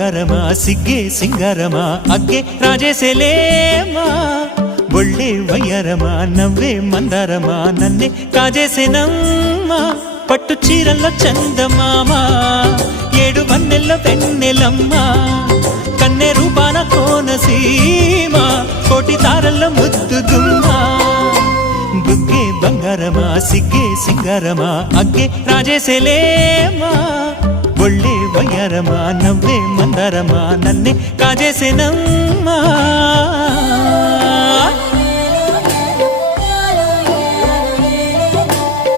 బంగారమా సిగ్గే సింగారమా అగ్గే రాజేసేలేమా ఒళ్ళే వయ్యారమా నవ్వే మందారమా నన్నే కాజేసేనమ్మా పట్టు చీరల్లో చందమామా ఏడు వన్నెల్లో వెన్నెలమ్మా కన్నె రూపాన కోనసీమ కోటి తారల్లో ముద్దుగుమ్మా బుగ్గే బంగారమా సిగ్గే సింగారమా అగ్గే రాజేసేలేమా ఒళ్ళే వయ్యారమా నవ్వే మందారమా నన్నే కాజేసేనమ్మా